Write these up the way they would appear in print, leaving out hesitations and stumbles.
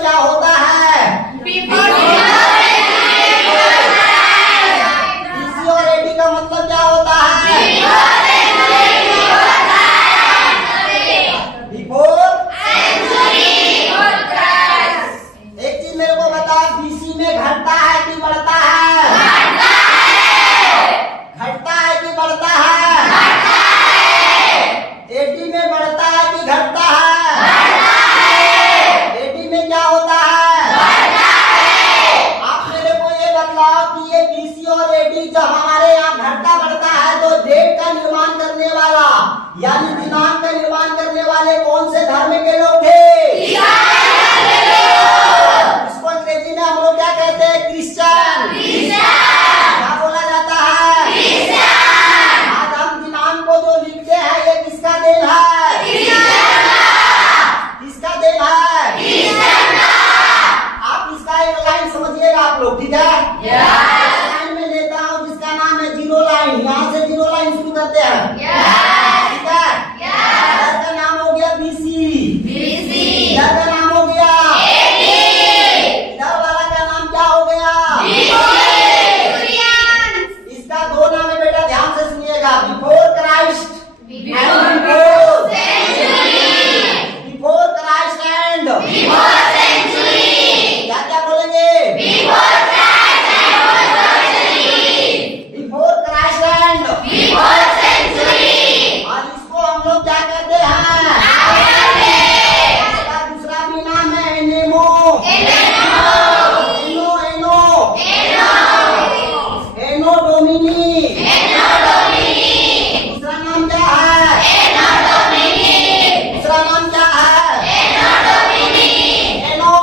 क्या होता है? बीसी और एडी का मतलब क्या होता है? बिफोर। एक चीज मेरे को बता, बीसी में घटता है कि बढ़ता है? घटता है कि बढ़ता है? एडी में बढ़ता है कि घटता है? एडी में क्या होता है? आप मेरे को ये बतलाओ कि ये बीसी और एडी जब हमारे यहाँ घटता बढ़ता है तो डेट का निर्माण करने वाला यानी दिनांक का निर्माण करने वाले कौन से धर्म के लोग थे? इसको अंग्रेजी में हम लोग क्या कहते हैं? क्रिश्चियन। क्या बोला जाता है? आज हम दिनांक को जो लिखते हैं ये किसका देन है? किसका देन है? आप इसका एक लाइन समझिएगा आप लोग, ठीक है? लाइन में लेता हूँ जिसका नाम है जीरो लाइन। यहाँ से जीरो लाइन शुरू करते हैं, ठीक है? इधर का नाम हो गया बीसी, इधर का नाम हो गया, इधर वाला का नाम क्या हो गया? इसका दो नाम है बेटा, ध्यान से सुनिएगा। Before Christ and before Christ and क्या क्या बोलेंगे? Before Christ and. और इसको हम लोग क्या कहते हैं? इसका दूसरा भी नाम है एनेमो। एनो डोमिनी। दूसरा नाम क्या है? दूसरा नाम क्या है? एनो।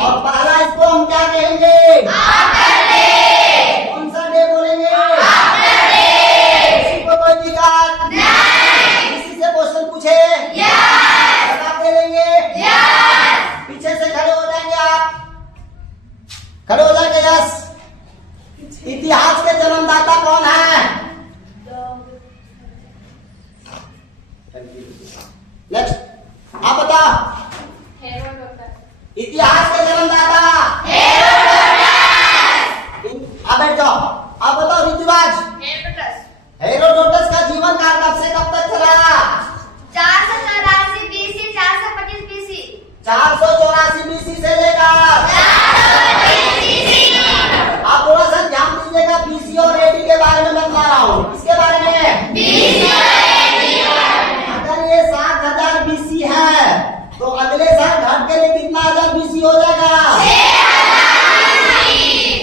और पहला इसको हम क्या कहेंगे? कौन सा डे बोलेंगे? किसी को कोई दिक्कत? किसी से क्वेश्चन पूछे जवाब दे देंगे? पीछे से खड़े हो जाएंगे, आप खड़े हो जाएंगे। यस। इतिहास के जन्मदाता कौन है? नेक्स्ट आप बताओ। इतिहास के जन्मदाता आप बैठ जाओ। आप बताओ ऋतुराज, हेरोडोटस का जीवन काल कब से कब तक चला? 484 BC 425 BC 484 बीसी से लेकर। आप थोड़ा सा ध्यान दीजिएगा, बीसी और एडी के बारे में बता रहा हूँ। इसके बारे में अगर ये 7000 बीसी है तो अगले साल घट के लिए कितना हजार बीसी हो जाएगा?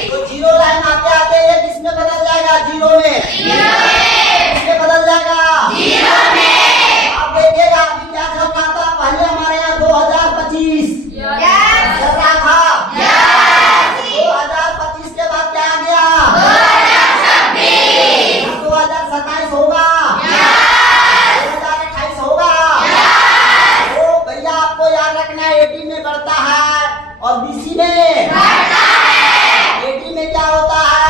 तो जीरो लाइन आते आते ये किसमें बदल जाएगा? जीरो में। किसमें बदल जाएगा? आप देखिएगा अभी क्या चल रहा था। पहले हमारे यहाँ 2025 चल रहा था। 2025 के बाद क्या आ गया? 2027 होगा, 2028 होगा। तो भैया आपको याद रखना है, 80 में बढ़ता है और बीसी में 80 में क्या होता है?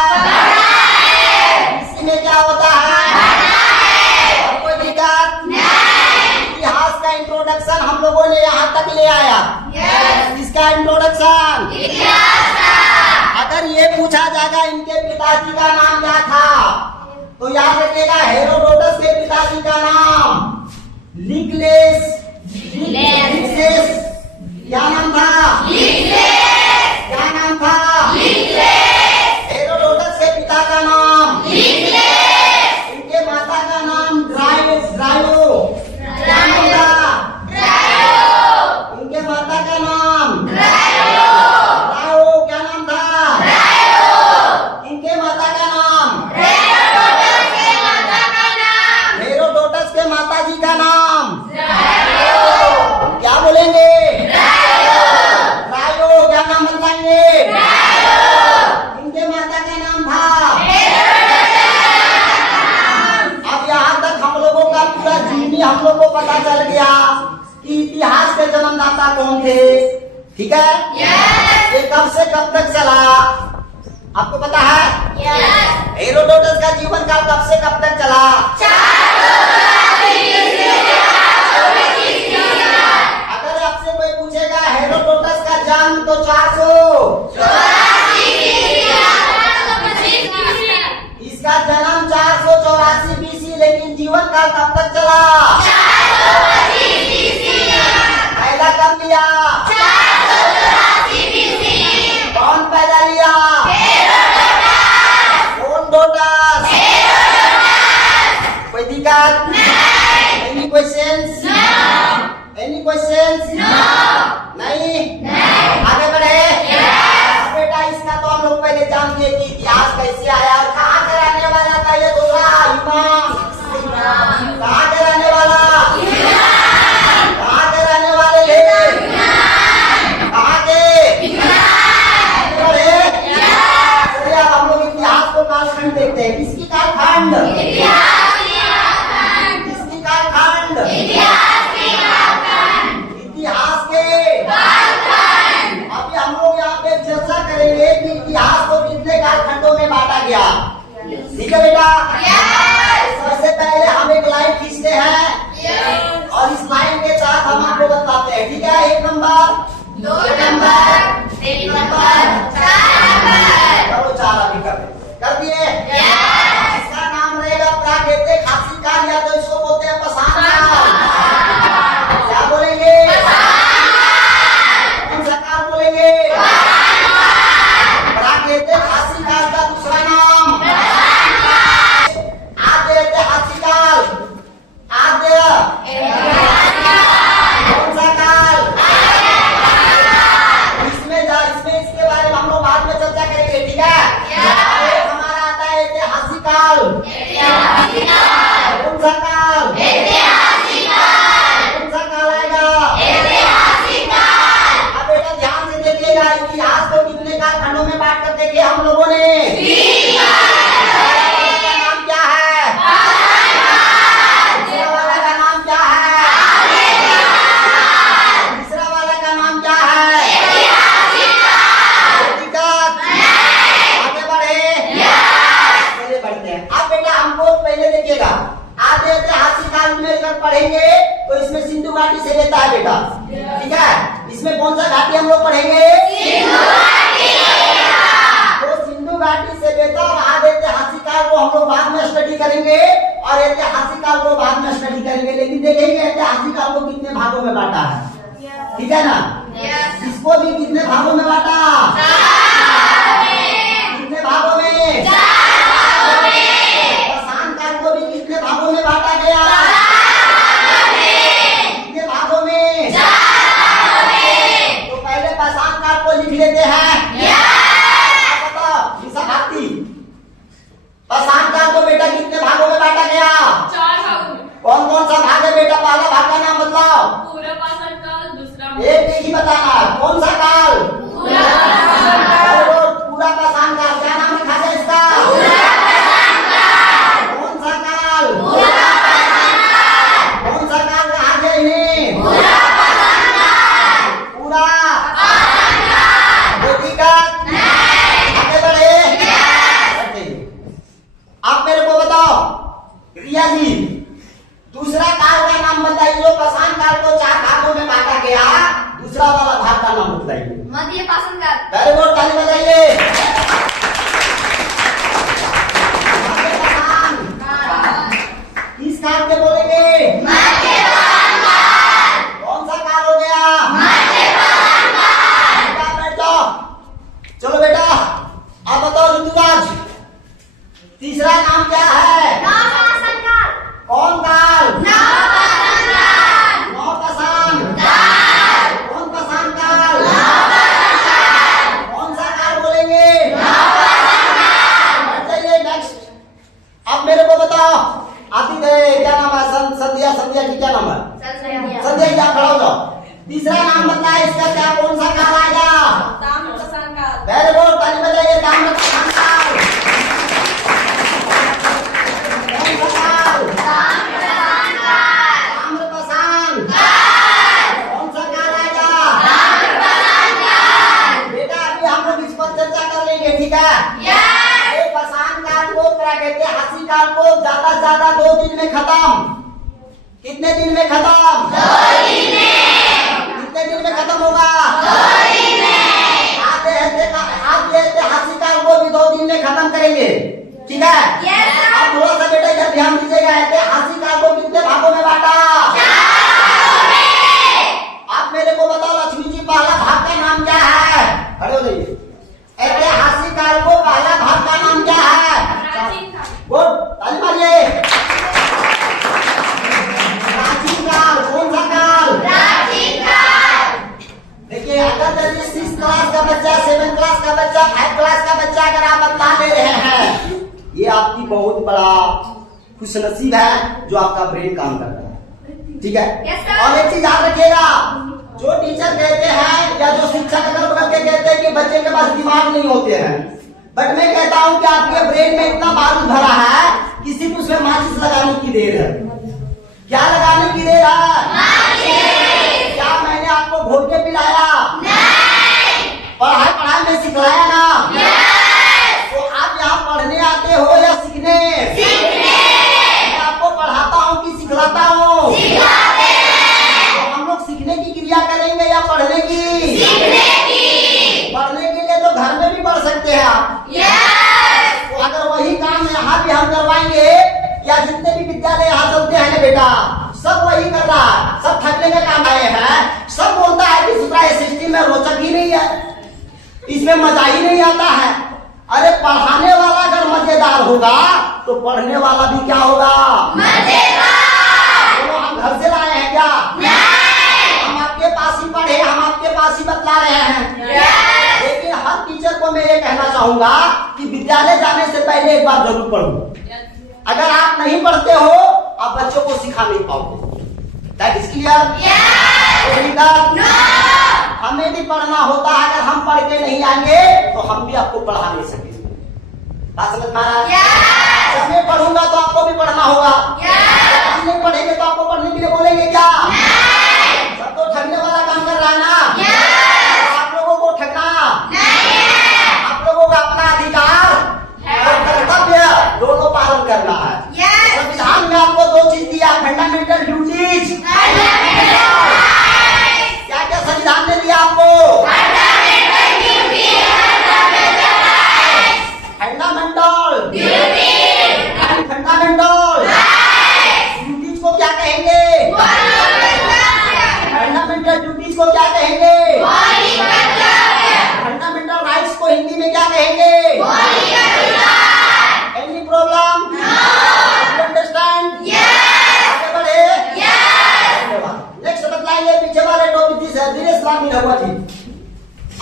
बीसी में क्या होता है? और कोई दिक्कत? इतिहास का इंट्रोडक्शन हम लोगों ने यहाँ तक ले आया। इसका इंट्रोडक्शन। अगर ये पूछा जाएगा इनके पिताजी का नाम क्या था तो याद रखिएगा, हेरोडोटस के पिताजी का नाम लिक्लेस। क्या नाम था? क्या नाम था? हेरोडोटस के पिता का नाम, इनके माता का नाम ड्रायो। क्या नाम था? इनके माता का नाम ड्रायो। क्या नाम था? इनके माता का नाम हेरोडोटस के माता जी का नाम क्या बोलेंगे? ड्रायो। क्या नाम बताएंगे? इनके माता का नाम था। अब यहाँ तक हम लोगों का पूरा जीवनी हम लोग को पता चल गया कि इतिहास के जन्मदाता कौन थे, ठीक है? ये कब से कब तक चला आपको पता है? हेरोडोटस का जीवन काल कब से कब तक चला? अगर आपसे कोई पूछेगा हेरोडोटस को 400, इसका जन्म 484 BC, लेकिन जीवन काल कब तक चला? पैदा कब लिया? कौन पैदा लिया? हेरोडोटस। कोई दिक्कत? Any questions? Any questions? नहीं? आगे बढ़े? बेटा इसका तो हम लोग पहले जानते हैं कि इतिहास कैसे आया और कहाँ से रहने वाला था ये दूसरा इमाम। कहाँ से रहने वाला? कहाँ से रहने वाले थे? कहाँ के? बढ़े? चलिए अब हम लोग इतिहास को कालखंड देखते हैं। किसकी कालखंड? किसकी कालखंड? इतिहास के। अभी हम लोग यहाँ पे चर्चा करेंगे कि इतिहास को कितने कालखंडों में बांटा गया। ठीक है बेटा? सबसे पहले हम एक लाइन खींचते हैं और इस लाइन के साथ हम आपको बताते हैं। ठीक है? 1 नंबर, 2 नंबर, 3 नंबर, 4 नंबर। चलो 4 अभी कर दिए। इसका नाम रहेगा प्राकृतिक हास्य काल, या तो इसको बोलते हैं पाषाण काल। क्या बोलेंगे? कौन सा काल बोलेंगे? प्राकृतिक हास्य काल का दूसरा नाम आद्य ऐतिहासिक काल। आद्य कौन सा काल? इसमें इसके बारे में हम लोग बाद में चर्चा करेंगे। ठीक है? हमारा आता है ऐतिहासिक काल। कौन सा काल? कौन सा काल आएगा? अब बेटा ध्यान से देखिएगा, इतिहास को कितने कालखंडों में बांट कर देखे हम लोगों ने? का नाम क्या है? दूसरा वाला का नाम क्या है? तीसरा वाला का नाम क्या है? आगे बढ़े? चलिए बढ़ते हैं। अब बेटा हमको पहले देखिएगा, आधे ऐतिहासिक काल में अगर पढ़ेंगे तो इसमें सिंधु घाटी से लेता है बेटा। ठीक है? इसमें कौन सा घाटी हम लोग पढ़ेंगे? तो सिंधु घाटी से लेता और आधे ऐतिहासिक काल को हम लोग बाद में स्टडी करेंगे और ऐतिहासिक काल को बाद में स्टडी करेंगे। लेकिन देखेंगे ऐतिहासिक काल को कितने भागों में बांटा है। ठीक है ना? इसको भी कितने भागों में बांटा? कितने भागों में? पाषाण काल को भी कितने भागों में बांटा गया? कितने भागों में? तो पहले पाषाण काल को लिख लेते हैं। बताओ निशा भारती, पाषाण काल को बेटा कितने भागों में बांटा गया? 4 भागों में। कौन कौन सा भाग है बेटा? पहला भाग का नाम बताओ। पूरा पाषाण काल, दूसरा एक ही बताना। कौन सा काल? पूरा पाषाण काल। क्या नाम रखा जाए इसका? कौन सा काल? कौन सा काल कहा गया इन्हें? पूरा। आगे बढ़े? आप मेरे को बताओ रिया जी, दूसरा काल का नाम बताइए जो पाषाण काल को 4 भागों में बांटा गया। दूसरा वाला भाग का नाम बताइए। मध्य पाषाण काल। वेरी गुड, ताली बजाइए। किस काल के बोलेंगे? कौन सा काल हो गया? बेटा बैठ जाओ। चलो बेटा अब बताओ ऋतुराज, तीसरा नाम क्या है? नवपाषाण काल। कौन काल? नवपाषाण काल। नवपाषाण। कौन पाषाण काल? कौन सा काल बोलेंगे? बताइए नेक्स्ट। अब मेरे को बताओ आती है क्या नाम है? संध्या। संध्या की क्या नाम है? संध्या जी आप खड़ा हो जाओ। तीसरा नाम बताए इसका, क्या कौन सा काल आएगा? ताम्रपाषाण काल। वेरी गुड, ताली बजाइए। ताम्रपाषाण काल। कौन सा काल? ताम्रपाषाण। कौन सा काल आएगा? बेटा अभी हम लोग इस पर चर्चा कर लेंगे। ठीक है? पाषाण काल को प्राकृतिक हास्य काल को ज्यादा से ज्यादा 2 दिन में खत्म। कितने दिन में खत्म? 2 दिन में। कितने दिन में खत्म होगा? 2 दिन में। ठीक है? Yes, sir. अब थोड़ा सा बेटा इधर ध्यान दीजिएगा। ऐतिहासिक काल को कितने भागों में बांटा? आप मेरे को बताओ लक्ष्मी जी, पहला भाग का नाम क्या है? खड़े हो जाइए। ऐतिहासिक काल को पहला भाग का नाम क्या है? प्राचीन काल। गुड, ताली मारिए। प्राचीन काल। कौन सा काल? प्राचीन काल। देखिए, अगर यदि 6 क्लास का बच्चा, 7 क्लास का बच्चा, 5 क्लास का बच्चा अगर आप बतला ले रहे हैं, ये आपकी बहुत बड़ा खुशनसीब है जो आपका ब्रेन काम कर रहा है। ठीक है? Yes, sir. और एक चीज याद रखिएगा, जो टीचर कहते हैं या जो शिक्षक अगर पकड़ के कहते हैं कि बच्चे के पास दिमाग नहीं होते हैं, बट मैं कहता हूं कि आपके ब्रेन में इतना बारूद भरा है कि सिर्फ उसमें माचिस लगाने की देर है। क्या लगाने की देर है? क्या मैंने आपको घोल के पिलाया? पढ़ाई में सिखलाया ना? तो आप यहाँ पढ़ने आते हो या सीखने? मैं आपको पढ़ाता हूँ कि सिखलाता हूँ? तो हम लोग सीखने की क्रिया करेंगे या पढ़ने की? पढ़ने के लिए तो घर में भी पढ़ सकते हैं आप। तो अगर वही काम यहाँ भी हम करवाएंगे, या जितने भी विद्यालय यहाँ चलते हैं ना बेटा, सब वही कर रहा है, सब ठगने का काम आए हैं। सब बोलता है कि दूसरा सिस्टम में रोचक ही नहीं है, इसमें मजा ही नहीं आता है। अरे पढ़ाने वाला अगर मजेदार होगा तो पढ़ने वाला भी क्या होगा? तो हम घर से लाए हैं क्या? हम आपके पास ही पढ़े, हम आपके पास ही बतला रहे हैं। लेकिन हर टीचर को मैं ये कहना चाहूंगा कि विद्यालय जाने से पहले एक बार जरूर पढ़ो। अगर आप नहीं पढ़ते हो, आप बच्चों को सिखा नहीं पाओगे। That is clear? हमें भी पढ़ना होता है। अगर हम पढ़ के नहीं आएंगे तो हम भी आपको पढ़ा नहीं सकेंगे। बात समझ में आ रहा है? जब मैं पढ़ूंगा तो आपको भी पढ़ना होगा। हम नहीं पढ़ेंगे तो आपको पढ़ने के लिए बोलेंगे क्या? सब तो ठगने वाला काम कर रहा है ना? आप लोगों को ठगना, आप लोगों का अपना अधिकार और कर्तव्य दोनों पालन करना है। संविधान में आपको 2 चीज दिया, फंडामेंटल ड्यूटीज। क्या क्या संविधान ने दिया आपको? फंडामेंटल ड्यूटीज को क्या कहेंगे? फंडामेंटल ड्यूटीज को क्या कहेंगे? फंडामेंटल राइट्स को हिंदी में क्या कहेंगे? Any problem? अंडरस्टैंड? आगे बढ़े? धन्यवाद। नेक्स्ट बतलाइए, पीछे वाले टॉपिक से दिनेश लाल मीरहुआ जी,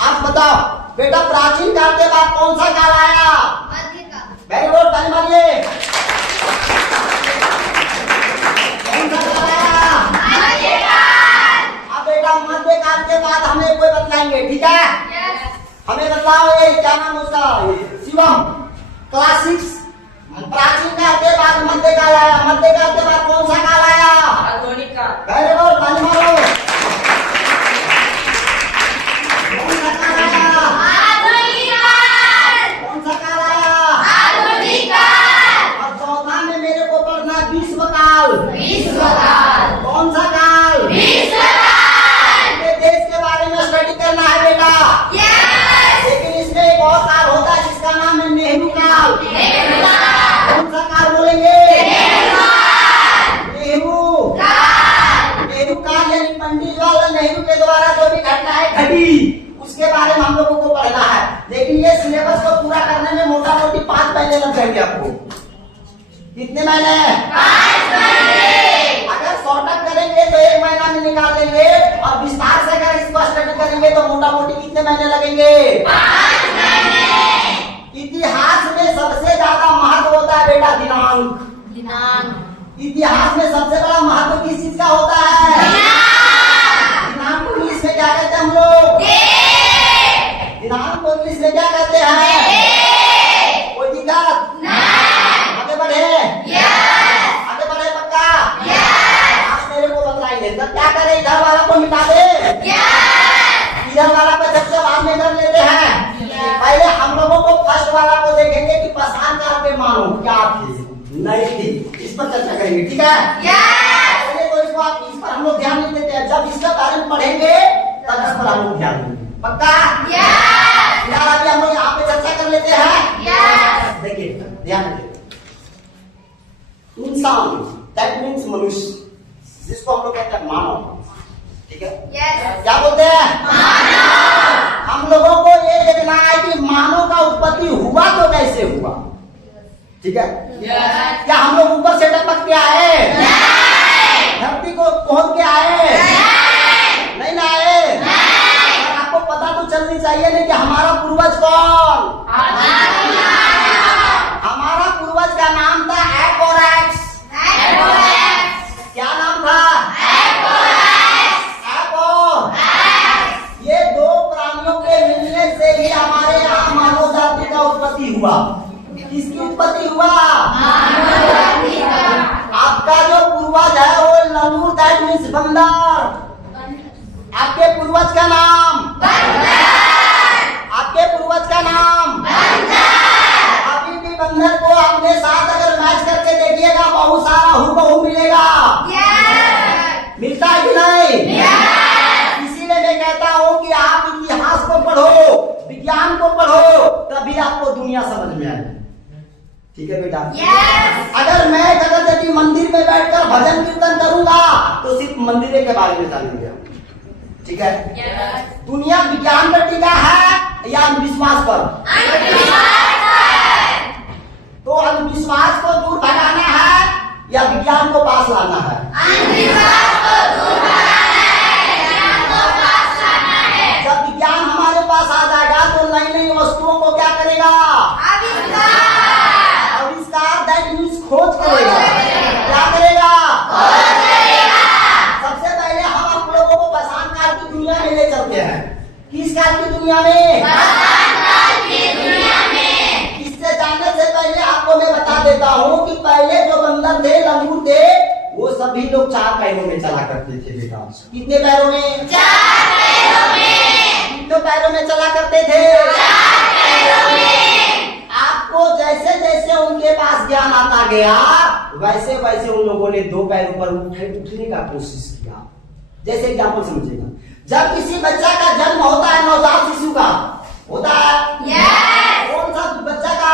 आप बताओ बेटा, प्राचीन काल के बाद कौन सा काल आया? वेरी गुड, ताली मारिए। कौन सा काल आया? अब बेटा मध्यकाल के बाद हमें कोई बतलाएंगे, ठीक है? हमें बताओ, ये क्या नाम उसका? शिवम, क्लास 6। प्राचीन काल के बाद मध्यकाल आया। मध्यकाल के बाद कौन सा काल आया? आधुनिक काल। वेरी गुड, ताली मारो। कौन सा काल आया? कौन सा काल आया? और चौथा में मेरे को पढ़ना विश्व काल। कौन सा काल? अपने देश के बारे में स्टडी करना है बेटा। लेकिन इसमें एक और काल होता है जिसका नाम है नेहरू काल। कौन सा काल बोलेंगे? नेहरू काल यानी पंडित जवाहरलाल नेहरू के द्वारा जो भी घटनाएं घटी उसके बारे में हम लोगों को पढ़ना है। लेकिन ये सिलेबस को पूरा करने में मोटा मोटी 5 महीने लग जाएंगे आपको। कितने महीने? 5 महीने। अगर शॉर्टकट करेंगे तो 1 महीना में निकाल देंगे, और विस्तार से अगर इसको स्टडी करेंगे तो मोटा मोटी कितने महीने लगेंगे? 5 महीने। इतिहास में सबसे ज्यादा महत्व होता है बेटा दिनांक। इतिहास में सबसे बड़ा महत्व किस चीज का होता है? दिनांक को इंग्लिश में क्या कहते हैं हम लोग? दिनांक को इंग्लिश में क्या कहते हैं? कोई दिक्कत? आगे बढ़े? आगे बढ़े पक्का? आप मेरे को बतलाएंगे तब क्या करें? इधर वाला को मिटा दे, इधर वाला को जब बाद में कर लेते हैं। पहले हम लोगों को फर्स्ट वाला को देखेंगे कि पहचान करके मानो क्या थी नहीं थी, इस पर चर्चा करेंगे, ठीक है? पहले तो इसको आप इस पर हम लोग ध्यान नहीं देते हैं, जब इसका बारे में पढ़ेंगे तब इस पर हम लोग ध्यान देंगे, पक्का? फिलहाल अभी हम लोग यहाँ पे चर्चा कर लेते हैं। देखिए ध्यान देते मनुष्य, जिसको हम लोग कहते हैं मानव। ठीक है, Yes. क्या बोलते हैं? हम लोगों को ये देखना है कि मानव का उत्पत्ति हुआ तो कैसे हुआ। ठीक है, क्या हम लोग ऊपर से टपक के आए? धरती को पहुंच के आए? नहीं ना आए। और आपको पता तो चलनी चाहिए नहीं कि हमारा पूर्वज कौन? हमारा पूर्वज का नाम था एपोरैक्स। क्या नाम था? ये दो प्राणियों के मिलने से ही हमारे यहाँ मानव जाति का उत्पत्ति हुआ। किसकी उत्पत्ति हुआ? आपका जो पूर्वज है वो लंगूर, दैट मीन्स बंदर। आपके पूर्वज का नाम? आपके पूर्वज का नाम? अभी भी बंदर को अपने साथ अगर मैच करके देखिएगा बहुत सारा हूबहू मिलेगा। मिलता है कि नहीं? इसीलिए मैं कहता हूँ कि आप इतिहास को पढ़ो, विज्ञान को पढ़ो, तभी आपको दुनिया समझ में आएगी। ठीक है बेटा? अगर मैं यदि मंदिर में बैठकर भजन कीर्तन करूंगा तो सिर्फ मंदिर के बारे में जानेंगे। ठीक है? दुनिया विज्ञान पर टिका है या अंधविश्वास पर? तो अंधविश्वास को दूर भगाना है या विज्ञान को पास लाना है? जब विज्ञान हमारे पास आ जाएगा तो नई नई वस्तुओं को क्या करेगा? आविष्कार, दैट मीन्स खोज करेगा। क्या करेगा? सबसे पहले हम आप लोगों को बसान काल की दुनिया में ले चलते हैं। किस काल की दुनिया में? इससे जानने से पहले आपको मैं बता देता हूँ कि पहले जो बंदर थे, लंगूर थे, वो सभी लोग 4 पैरों में चला करते थे बेटा। कितने पैरों में? 4 पैरों में। कितने पैरों में चला करते थे? 4 पैरों में। आपको जैसे जैसे उनके पास ज्ञान आता गया वैसे वैसे उन लोगों ने 2 पैरों पर उठने का कोशिश किया। जैसे एग्जाम्पल समझिएगा, जब किसी बच्चा का जन्म होता है, नवजात शिशु का होता है। कौन सा बच्चा का?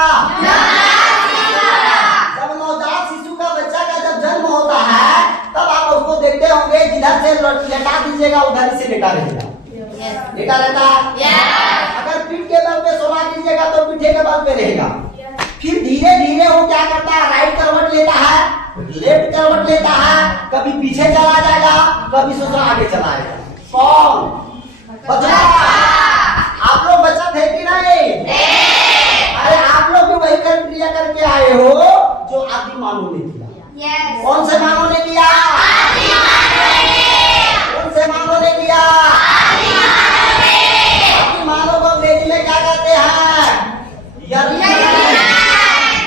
जब नवजात शिशु का बच्चा का जब जन्म होता है तब आप उसको देखते होंगे, जिधर से लेटा दीजिएगा उधर से लेटा रहेगा। लेटा रहता है। अगर पीठ के बल पे सोना दीजिएगा तो पीठे के बल पे रहेगा। फिर धीरे धीरे वो क्या करता है? राइट करवट लेता है, लेफ्ट करवट लेता है, कभी पीछे चला जाएगा, कभी सोचा आगे चला जाएगा। कौन? बच्चा। आप लोग बच्चा थे कि नहीं? अरे आप लोग भी वही क्रिया करके आए हो जो आदि मानव ने किया। कौन से मानव ने किया? कौन से मानव ने किया? आदि मानव को अंग्रेजी में क्या कहते हैं?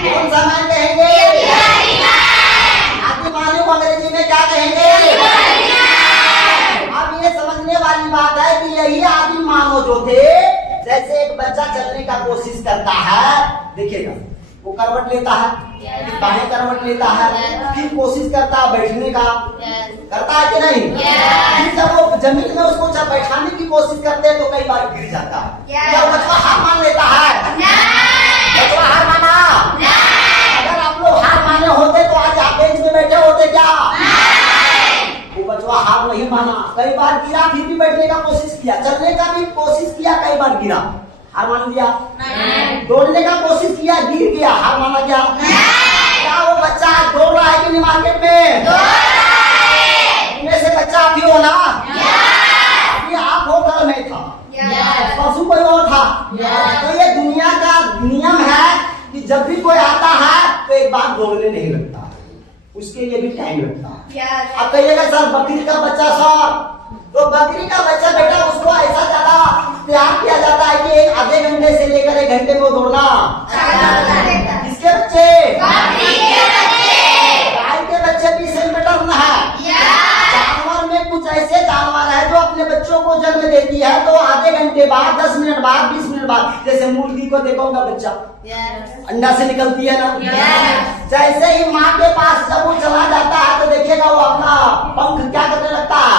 कौन सा मान कहेंगे? आदि मानव को अंग्रेजी में क्या कहेंगे? अब ये समझने वाली बात है कि यही आदि मानव जो थे, जैसे एक बच्चा चलने का कोशिश करता है, देखिएगा वो करवट लेता है, बाएं करवट लेता है, फिर कोशिश करता है बैठने का, करता है कि नहीं? फिर जब वो जमीन में उसको जब बैठाने की कोशिश करते हैं तो कई बार गिर जाता है। क्या बचवा हार मान लेता है? बचवा हार माना? अगर आप लोग हार माने होते तो आज आप बेंच में बैठे होते क्या? वो बचवा हार नहीं माना, कई बार गिरा, फिर भी बैठने का कोशिश किया, चलने का भी कोशिश किया, कई बार गिरा, हार मान लिया। दौड़ने का कोशिश किया, गिर गया, हार माना क्या? क्या वो बच्चा दौड़ रहा है कि नहीं मार्केट में? इनमें से बच्चा आप ही हो ना? अभी आप हो, कल मैं था, परसों कोई और था। तो ये दुनिया का नियम है कि जब भी कोई आता है तो एक बार दौड़ने नहीं लगता, उसके लिए भी टाइम लगता है। अब कहिएगा सर बकरी का बच्चा सर, तो बकरी का बच्चा बेटा उसको ऐसा ज्यादा तैयार किया जाता है कि एक आधे घंटे से लेकर 1 घंटे में दौड़ना। किसके बच्चे? गाय के बच्चे 20 सेंटीमीटर न है। जानवर में कुछ ऐसे जानवर है जो अपने बच्चों को जन्म देती है तो आधे घंटे बाद, 10 मिनट बाद, 20 मिनट बाद, जैसे मुर्गी को देखोगा बच्चा अंडा से निकलती है ना, जैसे ही माँ के पास जब वो चला जाता है तो देखिएगा वो अपना पंख क्या करने लगता है।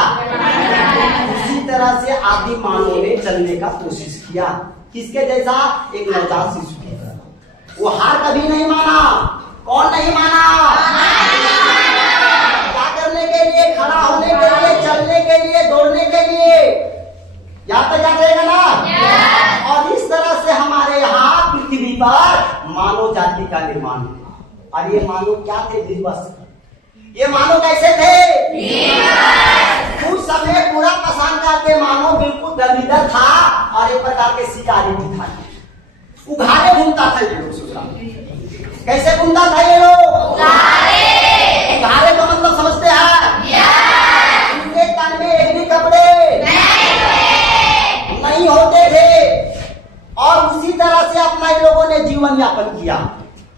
उसी तरह से आदि मानव ने चलने का कोशिश किया, किसके जैसा? एक नवजात शिशु की तरह। वो हार कभी नहीं माना। कौन नहीं माना? क्या खड़ा होने के लिए, चलने के लिए, दौड़ने के लिए। याद तक याद रहेगा ना? और इस तरह से हमारे यहाँ पृथ्वी पर मानव जाति का निर्माण हुआ। और ये मानव क्या थे? निर्वस्त्र। ये मानव कैसे थे? उस समय पूरा पसान करके मानव बिल्कुल दलिदर था और एक प्रकार के शिकारी भी था। उघारे घूमता था ये लोग। ससुराल कैसे घूमता था ये लोग? उघारे का मतलब समझते हैं? उनके तन में एक भी कपड़े नहीं होते थे और उसी तरह से अपना इन लोगों ने जीवन यापन किया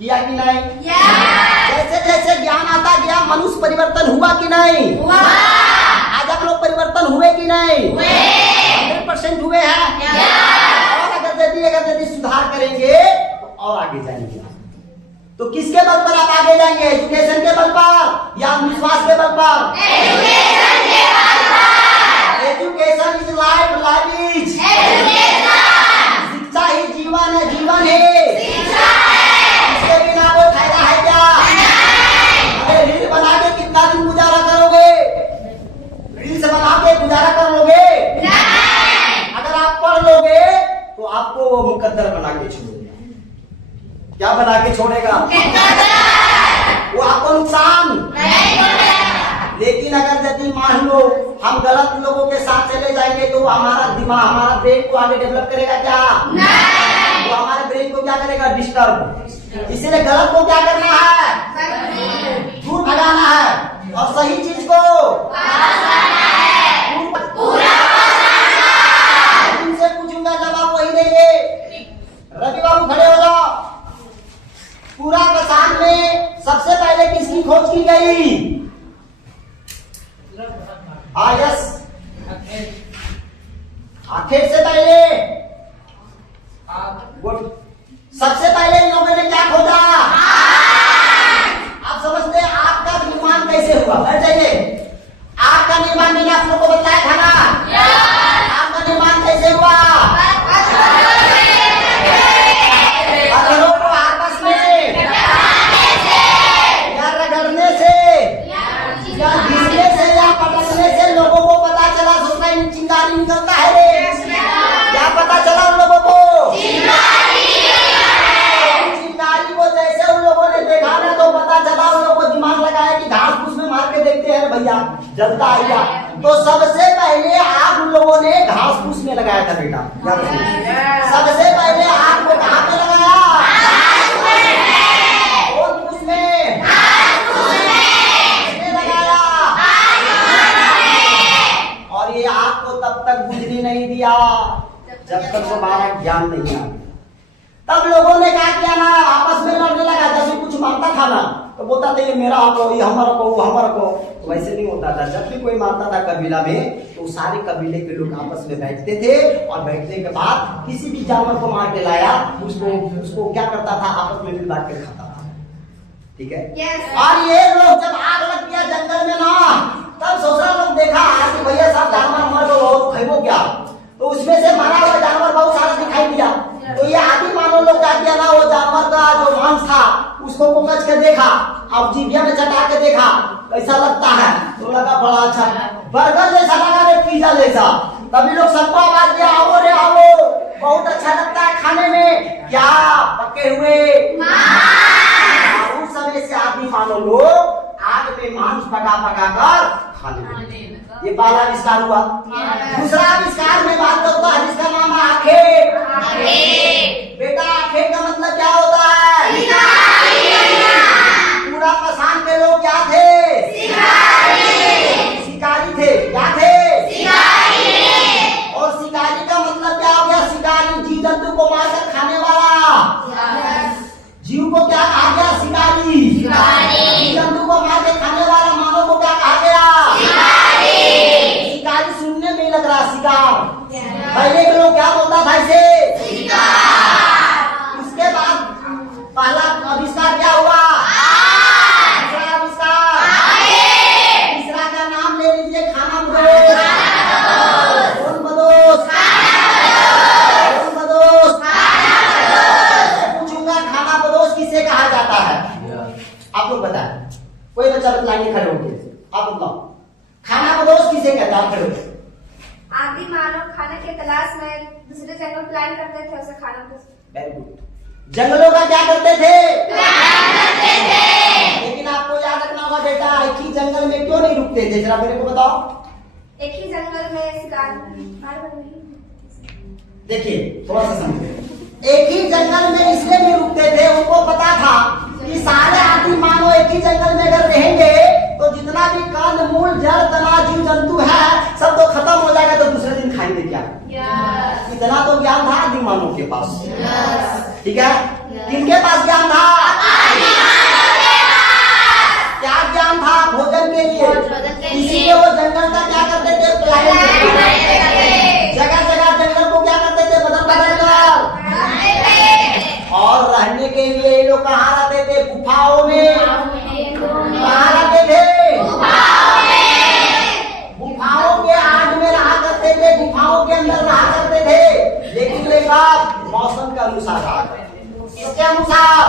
कि नहीं? जैसे जैसे ज्ञान आता गया मनुष्य परिवर्तन हुआ कि नहीं? आज आप लोग परिवर्तन हुए कि नहीं? 100% हुए हैं। और अगर यदि सुधार करेंगे तो और आगे जाएंगे। तो किसके बल पर आप आगे जाएंगे? एजुकेशन के बल पर या विश्वास के बल पर? Education is life, life is शिक्षा ही जीवन है, जीवन है। इसके बिना कोई फायदा है क्या? अरे रील बना के कितना दिन गुजारा करोगे? रील से बना के गुजारा कर लोगे? अगर आप पढ़ लोगे तो आपको वो मुकद्दर बना के छोड़ेगा। क्या बना के छोड़ेगा? वो आपको नुकसान। लेकिन अगर यदि मान लो हम गलत लोगों के साथ चले जाएंगे तो हमारा दिमाग, हमारा ब्रेन को आगे डेवलप करेगा क्या? वो हमारे ब्रेन को क्या करेगा? डिस्टर्ब। इसीलिए गलत को क्या करना है? दूर भगाना है और सही चीज को इनसे पूछूंगा जवाब वही देंगे। रवि बाबू खड़े हो जाओ। पूरा पसान में सबसे पहले किसकी खोज की गई? यस, आखिर से पहले सबसे पहले इन लोगों ने क्या खोजा? आप समझते हैं आग का निर्माण कैसे हुआ? बैठ जाइए। आग का निर्माण मैंने आप लोगों को बताया था ना? आग का निर्माण कैसे हुआ? पत्थरों को आपस में या रगड़ने से या घिसने से या पटकने से लोगों को पता चला। सोचना चिंगारी निकलता है रे। क्या पता चला उन लोगों को? चिंगारी को जैसे उन लोगों ने देखा ना तो पता चला। उन लोगों को दिमाग लगाया कि घास फूस में मार के देखते हैं भैया जलता है क्या। तो सबसे पहले आग उन लोगों ने घास फूस में लगाया था बेटा। सबसे पहले आग को कहाँ पे लगाया? और ये आग को तब तक बुझने नहीं दिया जब तक हमारा ज्ञान नहीं आया। तब लोगों ने क्या किया ना? आपस में लड़ने लगा। जब भी कुछ मारता था ना तो बोलता था ये मेरा हको, ये हमारा को, वो हमारा को। तो वैसे नहीं होता था। जब भी कोई मारता था कबीला में तो सारे कबीले के लोग आपस में बैठते थे और बैठने के बाद किसी भी जानवर को मार के लाया उसको क्या करता था? आपस में मिल बांट के खाता था। ठीक है? और ये लोग जब आग लग गया जंगल में ना तब दूसरा लोग देखा कि भैया साहब जानवर हमारे को बहुत खेबो क्या? तो उसमें से मारा हुआ जानवर बहुत सारा दिखाई दिया। तो ये आदि मानव लोग क्या किया ना? वो जानवर का जो मांस था उसको पकड़ के देखा, अब जीभिया में चटा के देखा कैसा लगता है। तो लगा बड़ा अच्छा, बर्गर जैसा लगा रे, पिज्जा जैसा। तभी लोग सबको आवाज दिया आओ रे आओ, बहुत अच्छा लगता है खाने में। क्या पके हुए उस समय से आदि मानव लोग आग में मांस पका कर खाने लगे। ये पहला आविष्कार हुआ। दूसरा आविष्कार में बात करता है जिसका नाम है आखेट। बेटा आखेट का मतलब क्या होता है? पूरा पसान के लोग क्या थे? शिकारी थे। क्या थे? और शिकारी का मतलब क्या हो गया? शिकारी जीव जंतु को मारकर खाने वाला। जीव को क्या कहा गया? शिकारी। जीव जंतु को मार के खाने वाला मानव को क्या कहा गया? शिकारी सुनने में लग रहा शिकार। पहले के लोग क्या बोलता था इसे? उसके बाद पहला आविष्कार क्या हुआ? दूसरा आविष्कार। तीसरा का नाम ले लीजिए, खाना बदोश। कौन बदोश? कौन बदोश? पूछूंगा खाना बदोश किसे कहा जाता है? आप लोग बताएं। प्लान करते थे उसे खाना को। Very good. जंगलों का क्या करते थे? लेकिन आपको याद रखना होगा बेटा, एक ही जंगल में क्यों नहीं रुकते थे, जरा मेरे को बताओ। एक ही जंगल में शिकार देखिए थोड़ा सा समझिए, एक ही जंगल में इसलिए नहीं रुकते थे, उनको पता था कि सारे आदि मानव एक ही जंगल में अगर रहेंगे तो जितना भी कंद मूल जड़ तना जीव जंतु है सब तो खत्म हो जाएगा, तो दूसरे दिन खाएंगे क्या? इतना तो ज्ञान था आदि मानव के पास। ठीक है, किनके पास ज्ञान था? क्या ज्ञान था? भोजन के लिए। इसीलिए वो जंगल का क्या करते थे? जगह जगह जंगल को क्या करते थे? बदल बदल कर। और रहने के लिए ये लोग कहाँ रहते थे? गुफाओं में। कहाँ रहते थे? गुफाओं के आड़ में रहा करते थे, गुफाओं के अंदर रहा करते थे। लेकिन एक बात, मौसम के अनुसार। किसके अनुसार?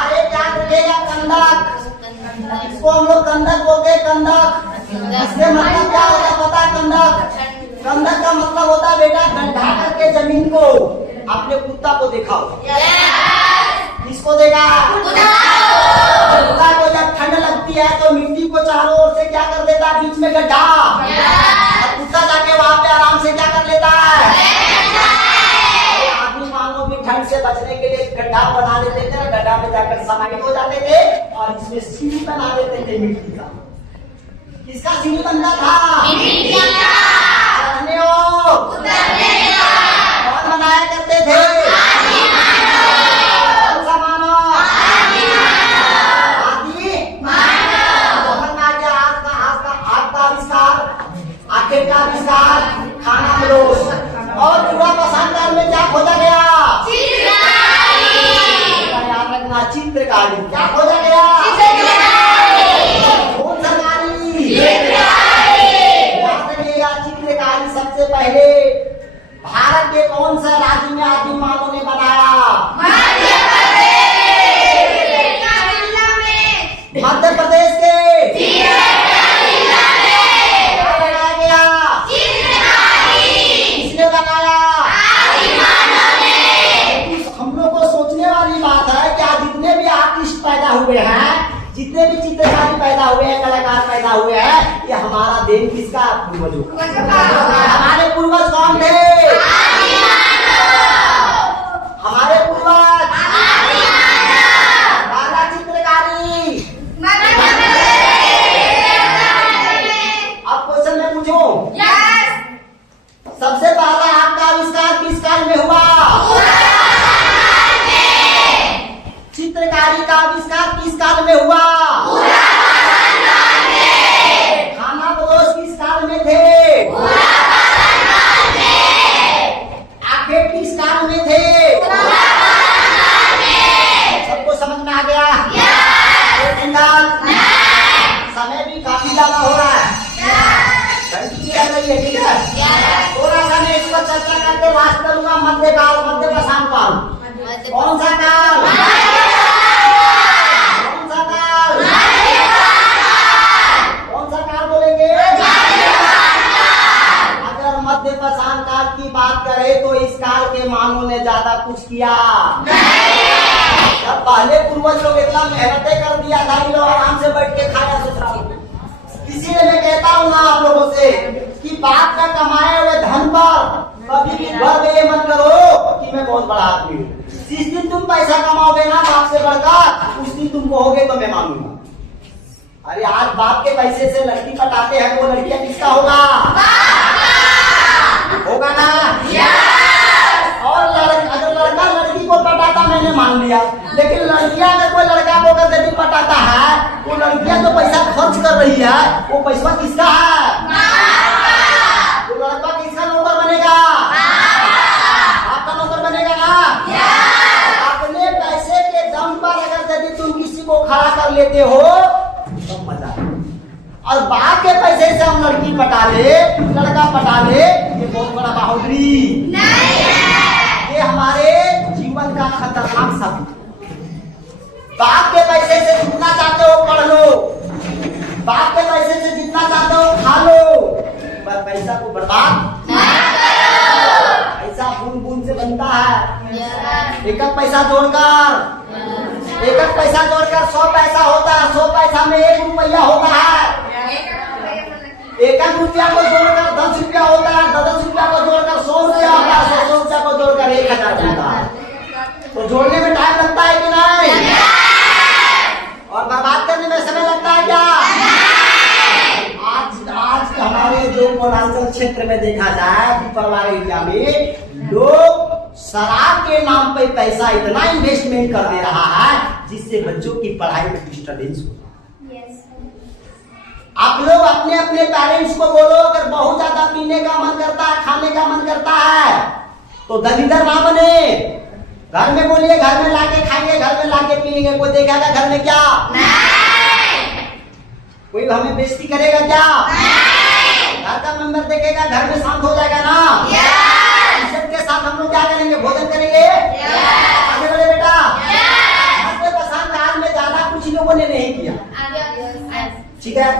अरे क्या रखेगा? कंदक। इसको हम लोग कंदक बोलते हैं। कंदक इसके मतलब क्या होता है पता? कंदक, कंदक का मतलब होता है बेटा गड्ढा करके जमीन को। आपने कुत्ता को देखा होगा। किसको देखा? कुत्ता को जब ठंड लगती है तो मिट्टी को चारों ओर से क्या कर देता है? बीच में गड्ढा। और कुत्ता जाके वहां पे आराम से क्या कर लेता है? आदमी मानव भी ठंड से बचने के लिए गड्ढा बना लेते थे, गड्ढा में जाकर समाहित हो जाते थे और इसमें सीढ़ी बना देते थे मिट्टी का। किसका सीढ़ी बनता था? चढ़ने और कौन बनाया करते थे? कौन सा मानव? आदि मानव। आ गया आग का आविष्कार, आखिर का आविष्कार, खाना बदोश। और युवा पाषाण काल में क्या खोजा गया? याद रखना, चित्रकारी। क्या खोजा गया? चित्रकारी सबसे पहले भारत के कौन सा राज्य में आदि मानव ने बनाया? मध्य प्रदेश के बनाया गया? किसने बनाया? हम लोग को सोचने वाली बात है कि आज जितने भी आर्टिस्ट पैदा हुए हैं, जितने भी चित्रकारी पैदा हुए हैं, कलाकार पैदा हुए हैं, ये हमारा देन किसका? पूर्वजों का। हमारे पूर्वज कौन थे? हमारे पूर्वज राजा चित्रकारी। अब क्वेश्चन मैं पूछूं, सबसे पहला आग का आविष्कार किस काल में हुआ? चित्रकारी का आविष्कार किस काल में हुआ? खाना बदोश किस काल में थे? आखेट किस काल में थे? सबको समझ में आ गया? समय भी काफी ज्यादा हो रहा है, घंटी चल रही है। ठीक है, थोड़ा सा मैं इस पर चर्चा करके लास्ट करूंगा। मध्यकाल, मध्य पाषाण काल। कौन सा काल? कौन सा काल? कौन सा काल बोलेंगे? अगर मध्य पाषाण काल की बात करें तो इस काल के मानव ने ज्यादा कुछ किया जब पहले पूर्वज लोग इतना मेहनतें कर दिया था कि लोग आराम से बैठ के खाया सुथरा। इसीलिए मैं कहता हूँ ना आप लोगों से कि बाप का कमाए हुए धन पर कभी भी गर्व ये मत करो कि मैं बहुत बड़ा आदमी हूँ। जिस दिन तुम पैसा कमाओगे ना बाप से बढ़कर, उस दिन तुम कहोगे तो मैं मानूंगा। अरे आज बाप के पैसे से लड़की पटाते हैं, वो लड़कियां किसका होगा? होगा ना? और अगर लड़का लड़की को पटाता मैंने मान लिया, लेकिन लड़कियां अगर कोई लड़का को अगर यदि पटाता है, वो लड़कियां जो पैसा खर्च कर रही है वो पैसा किसका है? वो लड़का किसका नौकर बनेगा? आपका नौकर बनेगा ना? अपने पैसे के दम पर अगर यदि तुम किसी को खड़ा कर लेते हो तो मजा। और बाप के पैसे से हम लड़की पटा ले, लड़का पटा ले, ये बहुत बड़ा बहादुरी नहीं है। ये हमारे जीवन का खतरनाक सबूत। बाप के पैसे से जितना चाहते हो पढ़ लो, बाप के पैसे से जितना चाहते हो खा लो, पर पैसा को बर्बाद नहीं करो। है? एक पैसा जोड़कर 100 पैसा होता है। 100 पैसा में 1 रुपया होता है। 1 रुपया को जोड़कर 10 रुपया होता है। 10 रुपया को जोड़कर 100 रुपया होता है। 100 रुपया को जोड़कर 1000 होता है। तो जोड़ने में टाइम लगता है कि नहीं? और बर्बाद करने में समय लगता है क्या? आज हमारे जो पूर्वांचल क्षेत्र में देखा जाए, पिपरवार एरिया में लोग शराब के नाम पे पैसा इतना इन्वेस्टमेंट कर दे रहा है जिससे बच्चों की पढ़ाई में डिस्टर्बेंस हो। आप लोग अपने अपने पेरेंट्स को बोलो, अगर बहुत ज्यादा पीने का मन करता है, खाने का मन करता है, तो दलीदर ना बने। घर में बोलिए, घर में लाके खाएंगे, घर में लाके पिएंगे। कोई देखेगा घर में क्या? कोई हमें बेइज्जती करेगा क्या? घर का मेंबर देखेगा, घर में शांत हो जाएगा ना? इज्जत के साथ हम लोग क्या करेंगे? भोजन करेंगे। आगे बढ़े बेटा। मध्य प्रशांत काल में ज्यादा कुछ लोगों ने नहीं किया, ठीक है?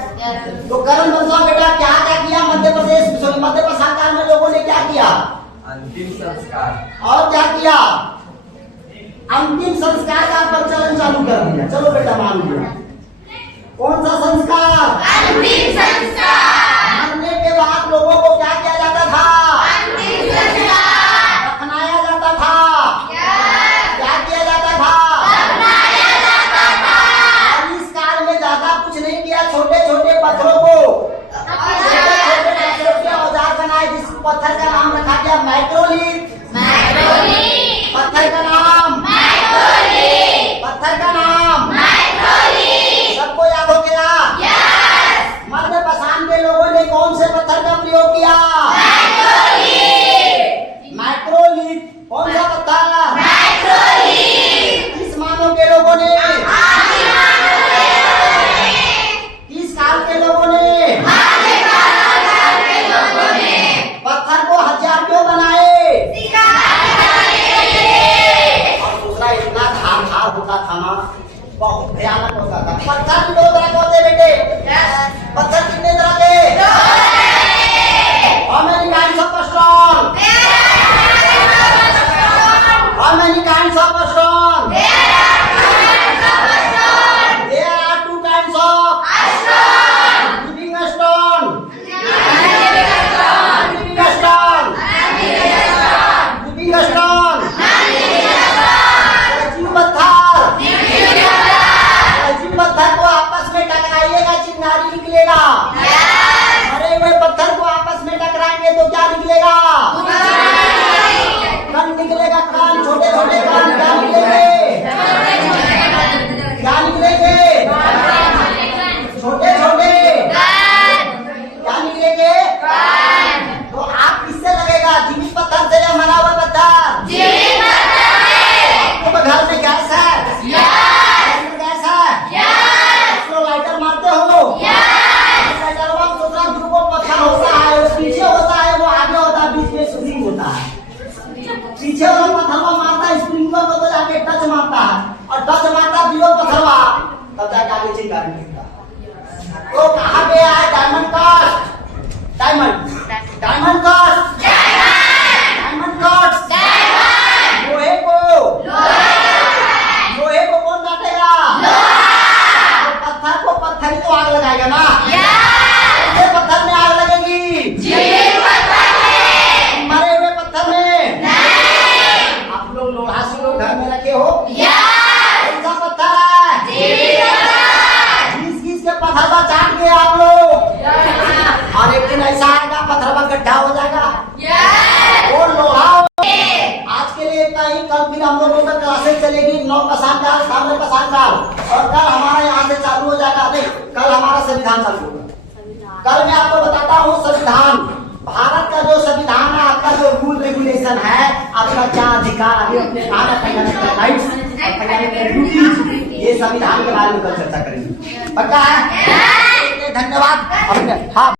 तो करण बंसवा बेटा क्या क्या किया मध्य प्रशांत काल में? लोगों ने क्या किया? अंतिम संस्कार। और क्या किया? अंतिम संस्कार का प्रचलन चालू कर दिया। चलो बेटा मान लिया। कौन सा संस्कार? अंतिम संस्कार। मरने के बाद लोगों को क्या किया जाता था? अंतिम संस्कार। दफनाया जाता था। क्या किया जाता था? दफनाया जाता था। और इस काल में ज्यादा कुछ नहीं किया। छोटे छोटे पत्थरों को, छोटे छोटे पत्थरों के औजार बनाए, जिस पत्थर का नाम रखा गया माइक्रोलिथ। पत्थर का नाम सबको याद हो गया? मध्य प्रशांत के लोगों ने कौन से पत्थर का प्रयोग किया? माइक्रोलिथ। कौन सा पत्थर? किस मानव के लोगों ने? किस काल के लोगों ने? पत्थर को हथियार क्यों बनाए? इतना धार होता था ना, बहुत भयानक होता था। पत्थर भी 2 तरह के होते बेटे। पत्थर कितने तरह के? How many kinds of stone? How many kinds of stone? There are 2 kinds of living stone. Living stone. पत्थर को आपस में टकराइएगा, चिंगारी निकलेगा। मरे हुए पत्थर को आपस में टकराएंगे तो क्या निकलेगा? कण निकलेगा। कान, छोटे छोटे कान क्या निकलेंगे? क्या निकलेंगे? छोटे छोटे क्या निकलेंगे? तो आप किससे लगेगा? जीवित पत्थर से या मरा हुआ पत्थर? आपको घर में गैस है? लाइटर मारते हो? लाइटर में दूसरा ध्रुव पत्थर होता है, वो पीछे होता है, वो आगे होता है, बीच में स्प्रिंग होता है। पीछे वाला पत्थरवा मारता है, स्प्रिंग को तो जाके टच मारता है, और टच मारता है बीच पत्थरवा, तब जाके आगे चिंगारी निकलता है। तो कहाँ पे है डायमंड कास्ट? Diamond cast. लोहे को कौन काटेगा? पत्थर को पत्थर ही तो आग लगाएगा ना? ये पत्थर में आग लगेगी? मरे हुए पत्थर में? आप लोग लोहा से लोग घर में रखे हो? कौन सा पत्थर है? घिस के पत्थर चाट गए आप लोग। और एक दिन ऐसा आएगा पत्थर पर गड्ढा हो जाएगा। वो लोहा। आज के लिए इतना ही। कल फिर हम लोगों का क्लासेस चलेगी 9 प्रशांत काल, सामने प्रशांत काल, और कल हमारा यहाँ से चालू हो जाएगा। नहीं, कल हमारा संविधान चालू होगा। कल मैं आपको बताता हूँ संविधान, भारत का जो संविधान है, आपका जो रूल रेगुलेशन है, आपका क्या अधिकार, अपने फंडामेंटल राइट्स, फंडामेंटल ड्यूटीज, ये संविधान के बारे में कल चर्चा करेंगे। पक्का है? धन्यवाद। हाँ।